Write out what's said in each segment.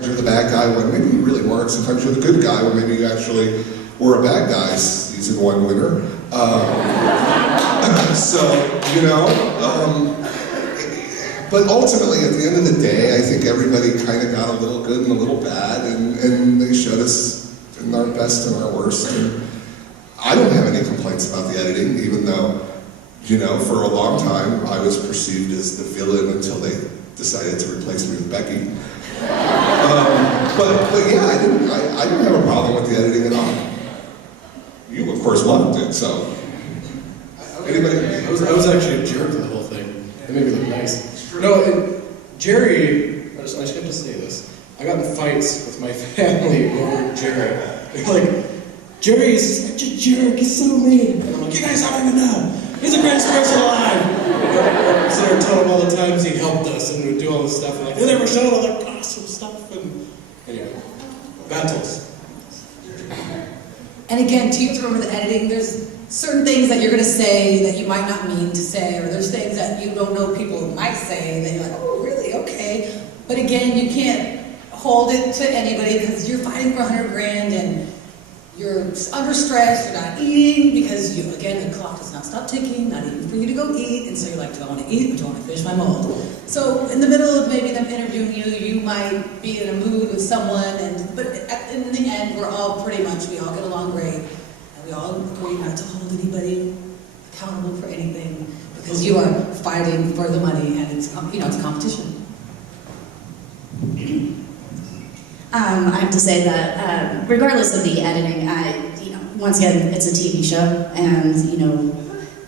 You're the bad guy when maybe you really weren't. Sometimes you're the good guy when maybe you actually were a bad guy. Season 1 winner. So, you know, but ultimately at the end of the day, I think everybody kind of got a little good and a little bad, and they showed us in our best and our worst. And I don't have any complaints about the editing, even though, you know, for a long time I was perceived as the villain until they decided to replace me with Becky. But yeah, I didn't have a problem with the editing at all. You, of course, loved it, so. Anybody? I was actually a jerk to the whole thing. It made me look nice. No, Jerry, I just have to say this. I got in fights with my family over Jerry. They're like, Jerry's such a jerk, he's so mean. And I'm like, you guys don't even know. He's the greatest person alive. So they're telling him all the times he helped us and would do all this stuff. And like, they never showed all that awesome stuff. And anyway, battles. And again, too, to remember the editing, there's certain things that you're going to say that you might not mean to say, or there's things that you don't know people might say that you're like, oh, really? Okay. But again, you can't hold it to anybody because you're fighting for $100,000 and you're under stress, you're not eating because, again, the clock does not stop ticking, not even for you to go eat, and so you're like, do I want to eat or do I want to finish my mold? So in the middle of maybe them interviewing you, you might be in a mood with someone, but in the end, we all get along great, and we all agree not to hold anybody accountable for anything because you are fighting for the money and it's, it's a competition. I have to say that regardless of the editing, once again, it's a TV show, and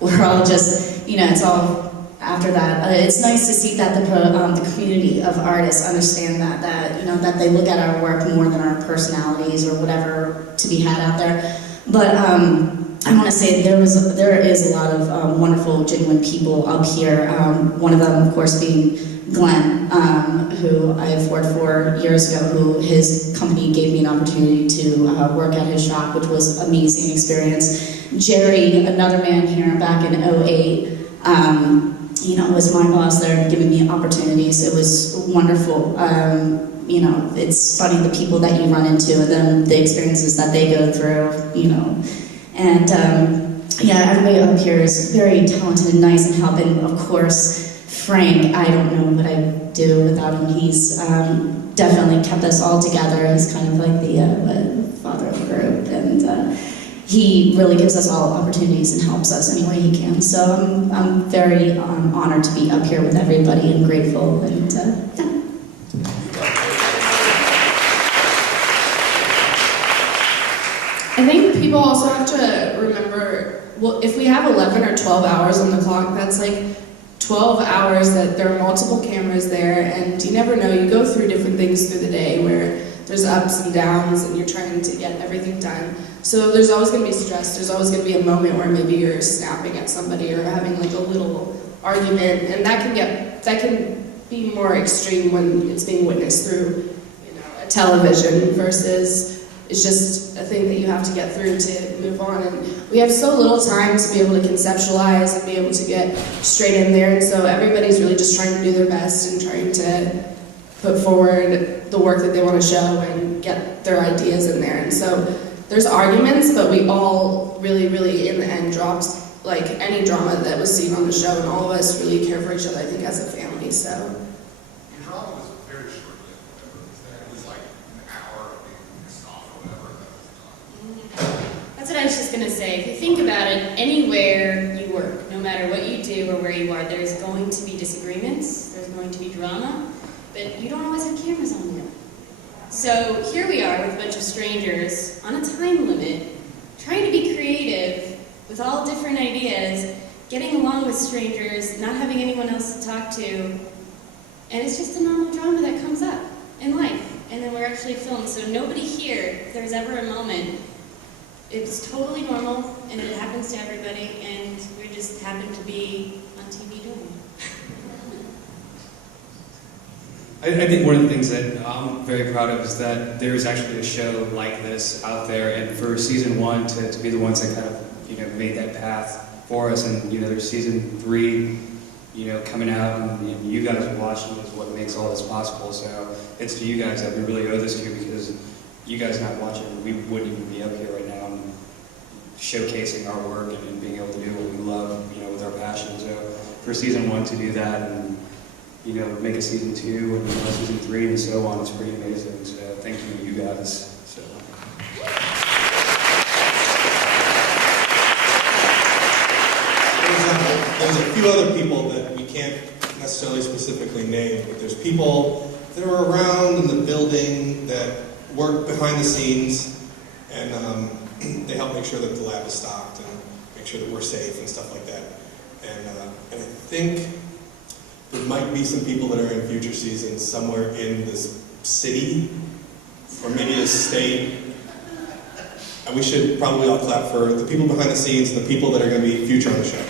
we're all just, it's all after that. It's nice to see that the community of artists understand that that they look at our work more than our personalities or whatever to be had out there. But I want to say there is a lot of wonderful, genuine people up here. One of them, of course, being Glenn, who I've worked for years ago, who his company gave me an opportunity to work at his shop, which was an amazing experience. Jerry, another man here back in '08, was my boss there giving me opportunities. It was wonderful. It's funny the people that you run into and then the experiences that they go through, And everybody up here is very talented and nice and helping. Of course, Frank, I don't know what I'd do without him. He's definitely kept us all together. He's kind of like the father of the group, and he really gives us all opportunities and helps us any way he can. So I'm very honored to be up here with everybody and grateful, and I think people also have to remember, well, if we have 11 or 12 hours on the clock, that's like 12 hours that there are multiple cameras there, and you never know, you go through different things through the day where there's ups and downs and you're trying to get everything done. So there's always going to be stress, there's always going to be a moment where maybe you're snapping at somebody or having like a little argument, and that can be more extreme when it's being witnessed through a television versus it's just a thing that you have to get through to move on. And we have so little time to be able to conceptualize and be able to get straight in there. And so everybody's really just trying to do their best and trying to put forward the work that they want to show and get their ideas in there. And so there's arguments, but we all really, really, in the end, dropped like any drama that was seen on the show, and all of us really care for each other, I think, as a family. So. The drama was very short-lived. It was like an hour of being pissed off or whatever, and that was done. That's what I was just going to say. If you think about it, anywhere you work, no matter what you do or where you are, there's going to be disagreements, there's going to be drama, but you don't always have cameras on you. So here we are with a bunch of strangers on a time limit, trying to be creative with all different ideas, getting along with strangers, not having anyone else to talk to, and it's just a normal drama that comes up in life. And then we're actually filmed, so nobody here, if there's ever a moment, it's totally normal, and it happens to everybody, and we just happen to be on TV doing it. I think one of the things that I'm very proud of is that there is actually a show like this out there, and for season 1 to be the ones that kind of made that path for us, and there's season 3, coming out and you guys watching is what makes all this possible. So it's to you guys that we really owe this to, because you guys not watching, we wouldn't even be up here right now and showcasing our work and being able to do what we love, with our passion. So for season 1 to do that and, make a season 2 and season 3 and so on, it's pretty amazing. So thank you guys. So. There's a few other people that we can't necessarily specifically name, but there's people that are around in the building that work behind the scenes, and they help make sure that the lab is stocked and make sure that we're safe and stuff like that. And I think there might be some people that are in future seasons somewhere in this city, or maybe a state. And we should probably all clap for the people behind the scenes and the people that are going to be future on the show.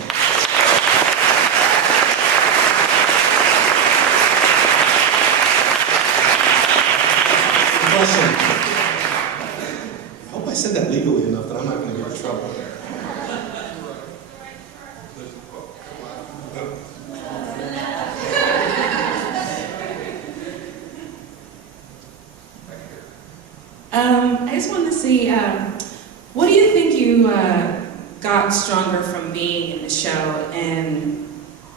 Question. I hope I said that legally enough that I'm not going to get in trouble. I just wanted to see, what do you think you got stronger from being in the show, and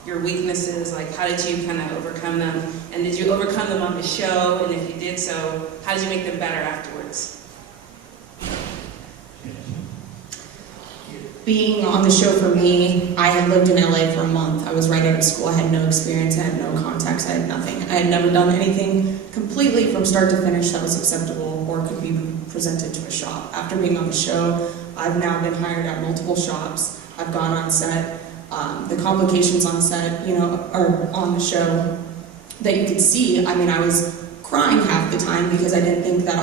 your weaknesses? Like, how did you kind of overcome them? And did you overcome them on the show? And if you did so, how did you make them better afterwards? Being on the show for me, I had lived in LA for a month. I was right out of school. I had no experience. I had no contacts. I had nothing. I had never done anything completely from start to finish that was acceptable or could be presented to a shop. After being on the show, I've now been hired at multiple shops. I've gone on set. The complications on set, are on the show that you could see. I mean, I was crying half the time because I didn't think that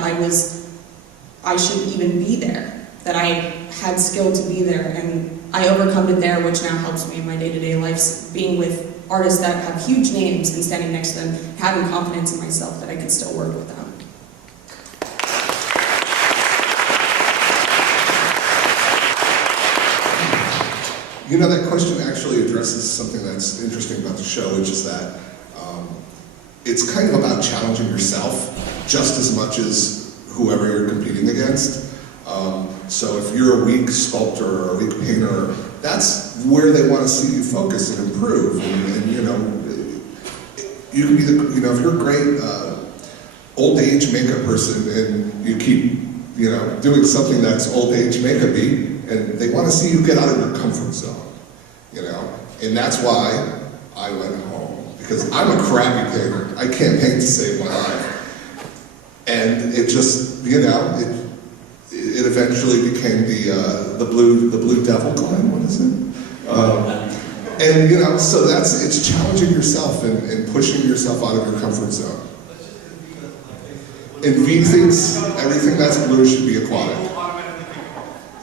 I should even be there, that I had skill to be there, and I overcome it there, which now helps me in my day-to-day life, being with artists that have huge names and standing next to them, having confidence in myself that I can still work with them. That question actually addresses something that's interesting about the show, which is that it's kind of about challenging yourself just as much as whoever you're competing against. So if you're a weak sculptor or a weak painter, that's where they want to see you focus and improve. And you can be if you're a great old age makeup person and you keep, doing something that's old age makeup-y, and they want to see you get out of your comfort zone, and that's why I went home, because I'm a crappy painter. I can't paint to save my life, and it just, it eventually became the blue devil climb. What is it? And so it's challenging yourself and pushing yourself out of your comfort zone. And V thinks everything that's blue should be aquatic.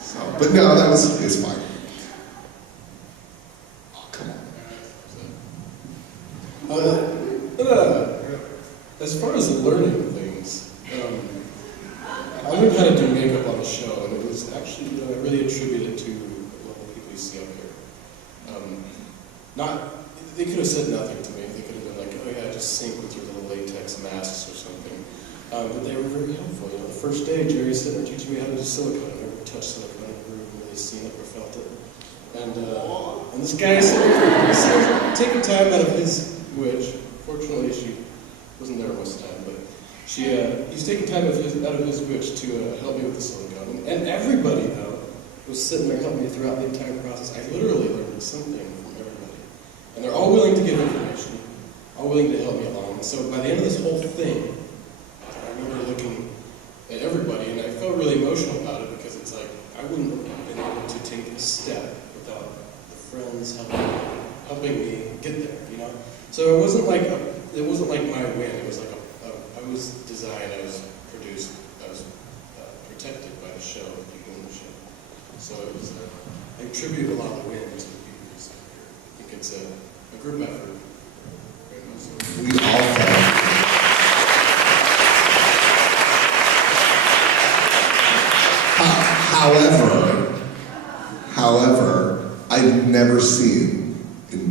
So, but no, it's fine. Oh, come on. As far as the learning things, I learned how to do makeup on the show, and it was actually really attributed to a lot of people you see up here. They could have said nothing to me. They could have been like, oh yeah, just sync with your little latex masks or something. But they were very helpful. The first day, Jerry said, "They're teaching me how to do silicone. I've never touched silicone. I've never really seen it or felt it." And this guy said, taking time out of his, which fortunately she wasn't there most of the time, but he's taking time out of his witch to help me with the silicone. And everybody, though, was sitting there helping me throughout the entire process. I literally learned something from everybody. And they're all willing to give information, all willing to help me along. And so by the end of this whole thing, I remember looking at everybody, and I felt really emotional about it, because it's like, I wouldn't have been able to take a step without the friends helping me get there, So it wasn't like my win. It was like I was designed, I was produced, I was protected by the show, people in the show. So it was, I attribute a lot of the win to the people who's here. I think it's a group effort. We all However, I've never seen in